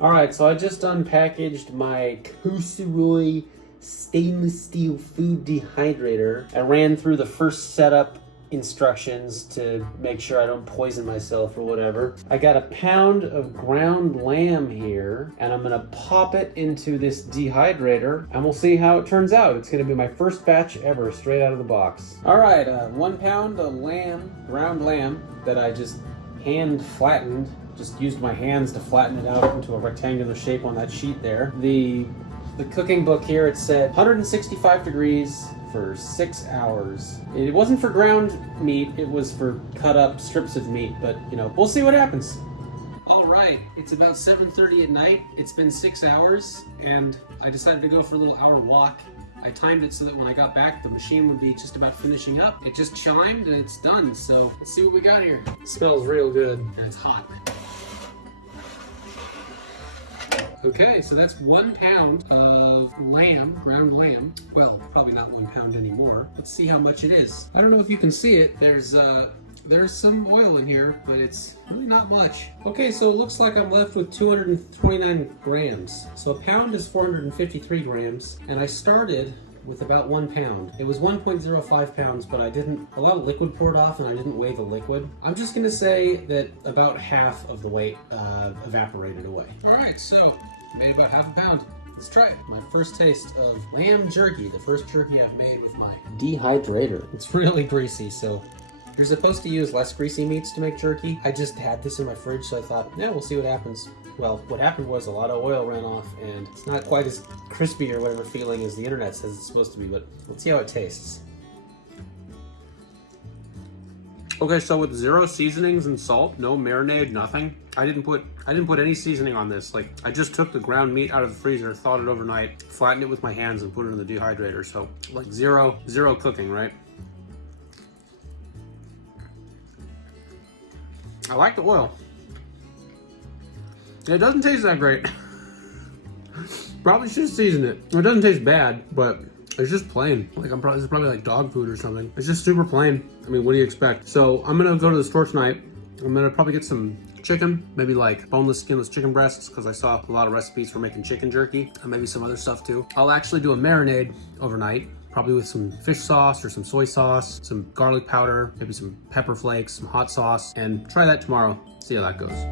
All right, so I just unpackaged my COSORI stainless steel food dehydrator. I ran through the first setup instructions to make sure I don't poison myself or whatever. I got a pound of ground lamb here, and I'm gonna pop it into this dehydrator, and we'll see how it turns out. It's gonna be my first batch ever, straight out of the box. All right, 1 pound of ground lamb that I just hand flattened. Just used my hands to flatten it out into a rectangular shape on that sheet there. The cooking book here, it said 165 degrees for 6 hours. It wasn't for ground meat, it was for cut up strips of meat, but you know, we'll see what happens. All right, it's about 7:30 at night. It's been 6 hours, and I decided to go for a little hour walk. I timed it so that when I got back, the machine would be just about finishing up. It just chimed and it's done, so let's see what we got here. It smells real good, and it's hot. Okay, so that's 1 pound of ground lamb. Well, probably not 1 pound anymore. Let's see how much it is. I don't know if you can see it. There's some oil in here, but it's really not much. Okay, so it looks like I'm left with 229 grams. So a pound is 453 grams, and I started with about 1 pound. It was 1.05 pounds, but a lot of liquid poured off and I didn't weigh the liquid. I'm just gonna say that about half of the weight evaporated away. All right, so made about half a pound. Let's try it. My first taste of lamb jerky, the first jerky I've made with my Dehydrator. It's really greasy, so you're supposed to use less greasy meats to make jerky. I just had this in my fridge, so I thought, yeah, we'll see what happens. Well, what happened was a lot of oil ran off, and it's not quite as crispy or whatever feeling as the internet says it's supposed to be, but let's see how it tastes. Okay, so with 0 seasonings and salt, no marinade, nothing. I didn't put any seasoning on this. Like, I just took the ground meat out of the freezer, thawed it overnight, flattened it with my hands, and put it in the dehydrator. So, like zero cooking, right? I like the oil. It doesn't taste that great. Probably should season it. It doesn't taste bad, but it's just plain. Like this is probably like dog food or something. It's just super plain. I mean, what do you expect? So I'm gonna go to the store tonight. I'm gonna probably get some chicken, maybe like boneless, skinless chicken breasts, because I saw a lot of recipes for making chicken jerky, and maybe some other stuff too. I'll actually do a marinade overnight, probably with some fish sauce or some soy sauce, some garlic powder, maybe some pepper flakes, some hot sauce, and try that tomorrow. See how that goes.